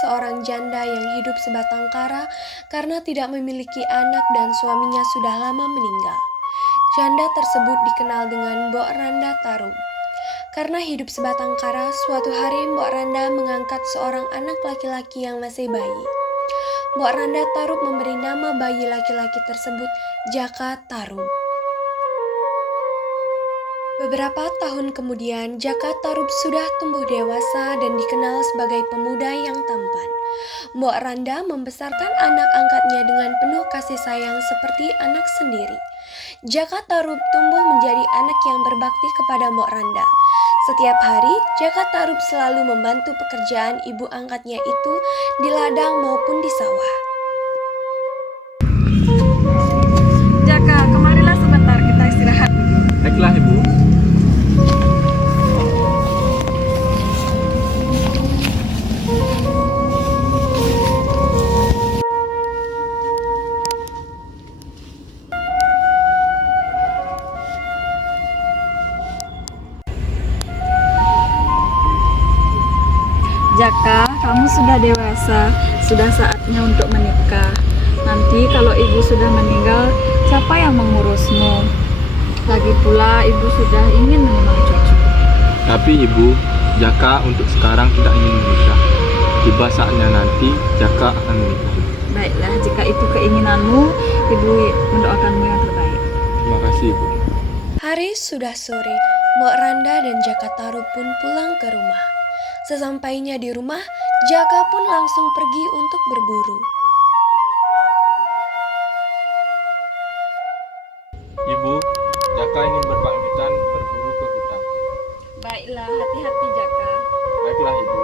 seorang janda yang hidup sebatang kara karena tidak memiliki anak dan suaminya sudah lama meninggal. Janda tersebut dikenal dengan Mbok Randa Tarup. Karena hidup sebatang kara, suatu hari Mbok Randa mengangkat seorang anak laki-laki yang masih bayi. Mbok Randa Tarup memberi nama bayi laki-laki tersebut Jaka Tarup. Beberapa tahun kemudian, Jaka Tarup sudah tumbuh dewasa dan dikenal sebagai pemuda yang tampan. Mbok Randa membesarkan anak angkatnya dengan penuh kasih sayang seperti anak sendiri. Jaka Tarup tumbuh menjadi anak yang berbakti kepada Mbok Randa. Setiap hari, Jaka Tarup selalu membantu pekerjaan ibu angkatnya itu di ladang maupun di sawah. Jaka, kemarilah sebentar kita istirahat. Baiklah, Ibu. Jaka, kamu sudah dewasa, sudah saatnya untuk menikah. Nanti kalau ibu sudah meninggal, siapa yang mengurusmu? Lagi pula ibu sudah ingin menemui cucu. Tapi Ibu, Jaka untuk sekarang tidak ingin menikah. Tiba saatnya nanti, Jaka akan menikah. Baiklah, jika itu keinginanmu, ibu mendoakanmu yang terbaik. Terima kasih, Ibu. Hari sudah sore, Mbok Randa dan Jaka Tarup pun pulang ke rumah. Sesampainya di rumah, Jaka pun langsung pergi untuk berburu. Ibu, Jaka ingin berpamitan berburu ke hutan. Baiklah, hati-hati Jaka. Baiklah, Ibu.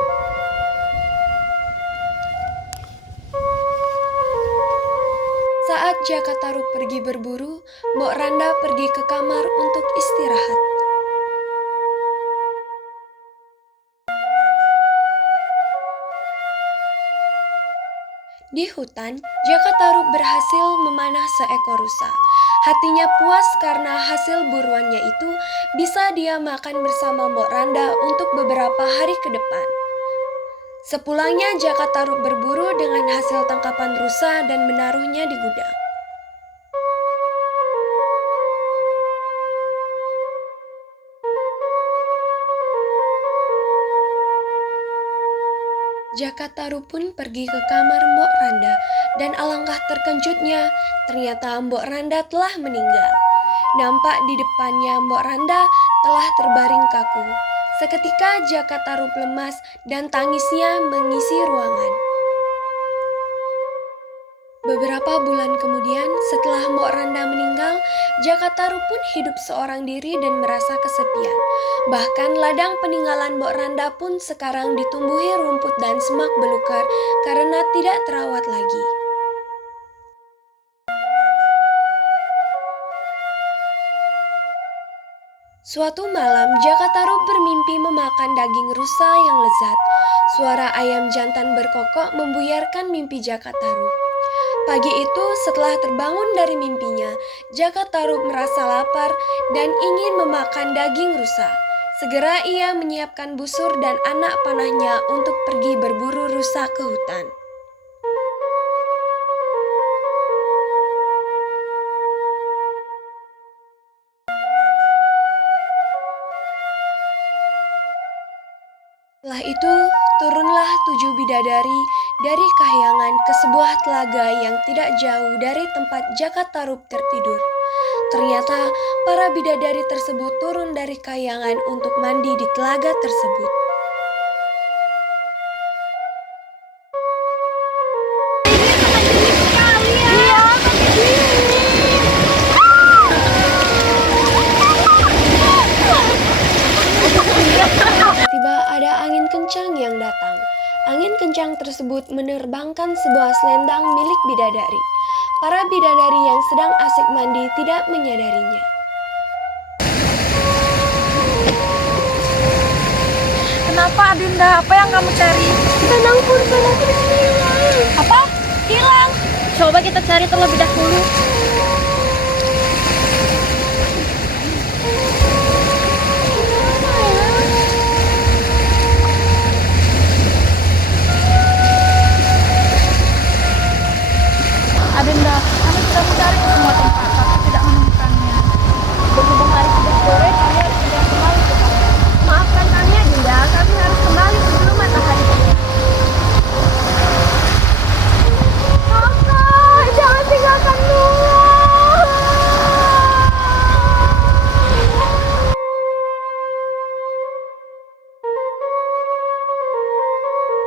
Saat Jaka Tarup pergi berburu, Mbok Randa pergi ke kamar untuk istirahat. Di hutan, Jaka Tarup berhasil memanah seekor rusa. Hatinya puas karena hasil buruannya itu bisa dia makan bersama Mbok Randa untuk beberapa hari ke depan. Sepulangnya Jaka Tarup berburu dengan hasil tangkapan rusa dan menaruhnya di gudang. Jaka Tarup pun pergi ke kamar Mbok Randa dan alangkah terkejutnya, ternyata Mbok Randa telah meninggal. Nampak di depannya Mbok Randa telah terbaring kaku. Seketika Jaka Tarup lemas dan tangisnya mengisi ruangan. Beberapa bulan kemudian, setelah Mbok Randa meninggal, Jaka Tarup pun hidup seorang diri dan merasa kesepian. Bahkan ladang peninggalan Mbok Randa pun sekarang ditumbuhi rumput dan semak belukar karena tidak terawat lagi. Suatu malam, Jaka Tarup bermimpi memakan daging rusa yang lezat. Suara ayam jantan berkokok membuyarkan mimpi Jaka Tarup. Pagi itu, setelah terbangun dari mimpinya, Jaka Tarup merasa lapar dan ingin memakan daging rusa. Segera ia menyiapkan busur dan anak panahnya untuk pergi berburu rusa ke hutan. Setelah itu, turunlah 7 bidadari dari kahyangan ke sebuah telaga yang tidak jauh dari tempat Jaka Tarup tertidur. Ternyata, para bidadari tersebut turun dari kahyangan untuk mandi di telaga tersebut. Tiba ada angin kencang yang datang. Angin kencang tersebut menerbangkan sebuah selendang milik bidadari. Para bidadari yang sedang asik mandi tidak menyadarinya. Kenapa Adinda? Apa yang kamu cari? Tenangku di sini hilang. Apa? Hilang. Coba kita cari terlebih dahulu.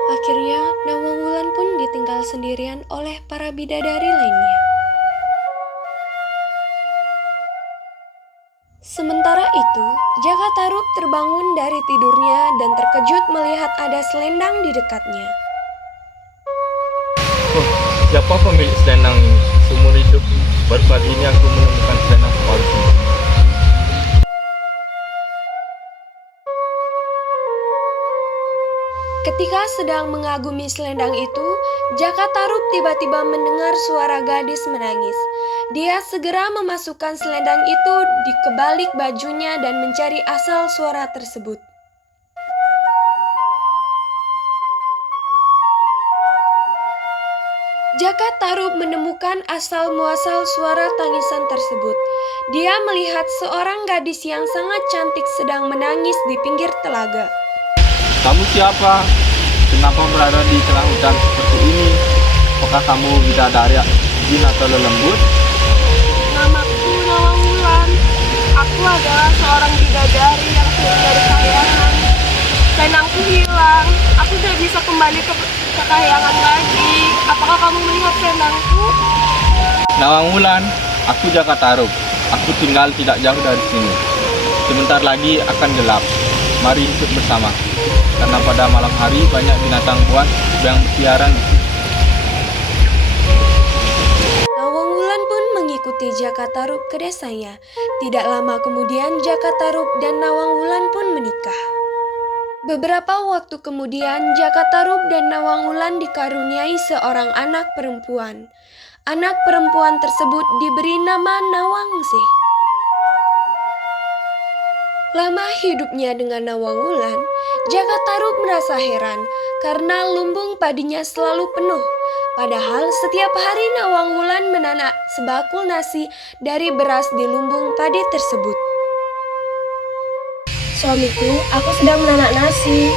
Akhirnya, Nawang Wulan pun ditinggal sendirian oleh para bidadari lainnya. Sementara itu, Jaka Tarub terbangun dari tidurnya dan terkejut melihat ada selendang di dekatnya. Oh, siapa pemilik selendang ini? Seumur hidup baru kali ini aku menemukan selendang palsu. Ketika sedang mengagumi selendang itu, Jaka Tarub tiba-tiba mendengar suara gadis menangis. Dia segera memasukkan selendang itu di kebalik bajunya dan mencari asal suara tersebut. Jaka Tarub menemukan asal-muasal suara tangisan tersebut. Dia melihat seorang gadis yang sangat cantik sedang menangis di pinggir telaga. Kamu siapa? Kenapa berada di tengah hutan seperti ini? Apakah kamu bidadari, jin atau lelembut? Namaku Nawang Wulan. Aku adalah seorang bidadari yang turun dari kahyangan. Selendangku hilang. Aku tidak bisa kembali ke kahyangan lagi. Apakah kamu melihat selendangku? Nawang Wulan, aku Jaka Tarub. Aku tinggal tidak jauh dari sini. Sebentar lagi akan gelap. Mari ikut bersama. Karena pada malam hari banyak binatang buas yang berkeliaran. Nawang Wulan pun mengikuti Jaka Tarub ke desanya. Tidak lama kemudian Jaka Tarub dan Nawang Wulan pun menikah. Beberapa waktu kemudian Jaka Tarub dan Nawang Wulan dikaruniai seorang anak perempuan. Anak perempuan tersebut diberi nama Nawangsi. Lama hidupnya dengan Nawang Wulan, Jaka Tarub merasa heran karena lumbung padinya selalu penuh. Padahal setiap hari Nawang Wulan menanak sebakul nasi dari beras di lumbung padi tersebut. Suamiku, aku sedang menanak nasi.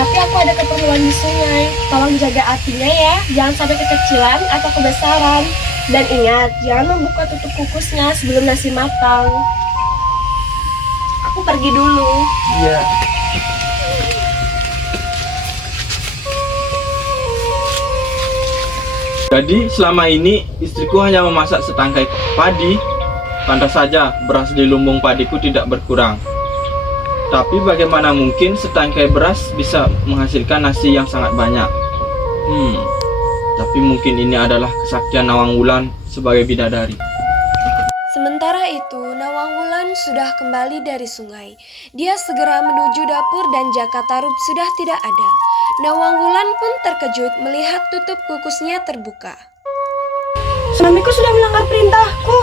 Tapi aku ada keperluan di sungai. Tolong jaga apinya ya, jangan sampai kekecilan atau kebesaran. Dan ingat, jangan membuka tutup kukusnya sebelum nasi matang. Aku pergi dulu. Iya. Jadi selama ini istriku hanya memasak setangkai padi. Pantas saja beras di lumbung padiku tidak berkurang. Tapi bagaimana mungkin setangkai beras bisa menghasilkan nasi yang sangat banyak? Tapi mungkin ini adalah kesaktian Nawang Wulan sebagai bidadari. Sementara itu, Nawang Wulan sudah kembali dari sungai. Dia segera menuju dapur dan Jaka Tarub sudah tidak ada. Nawang Wulan pun terkejut melihat tutup kukusnya terbuka. Suamiku sudah melanggar perintahku.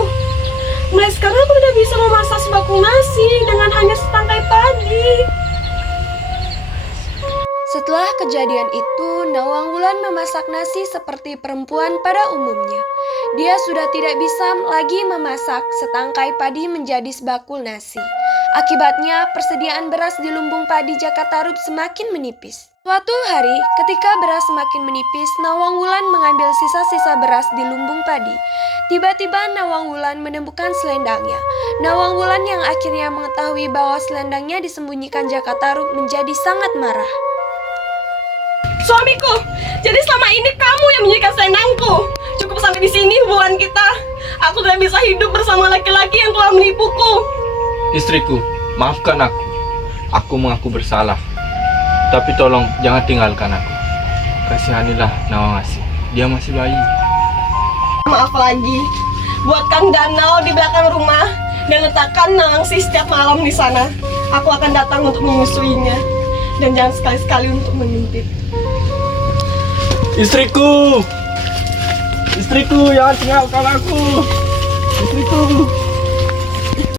Mulai sekarang aku tidak bisa memasak sebakul nasi dengan hanya setangkai padi. Setelah kejadian itu, Nawang Wulan memasak nasi seperti perempuan pada umumnya. Dia sudah tidak bisa lagi memasak setangkai padi menjadi sebakul nasi. Akibatnya, persediaan beras di lumbung padi Jaka Tarub semakin menipis. Suatu hari, ketika beras semakin menipis, Nawang Wulan mengambil sisa-sisa beras di lumbung padi. Tiba-tiba Nawang Wulan menemukan selendangnya. Nawang Wulan yang akhirnya mengetahui bahwa selendangnya disembunyikan Jaka Tarub menjadi sangat marah. Suamiku, jadi selama ini kamu yang menyukai selendangku. Cukup sampai di sini hubungan kita. Aku tidak bisa hidup bersama laki-laki yang telah menipuku. Istriku, maafkan aku. Aku mengaku bersalah. Tapi tolong jangan tinggalkan aku. Kasihanilah Nawangasi. Dia masih bayi. Maaf lagi. Buatkan danau di belakang rumah dan letakkan Nawangsi setiap malam di sana. Aku akan datang untuk menyusuinya. Dan jangan sekali-sekali untuk mengintip. Istriku, jangan tinggalkan aku. Istriku.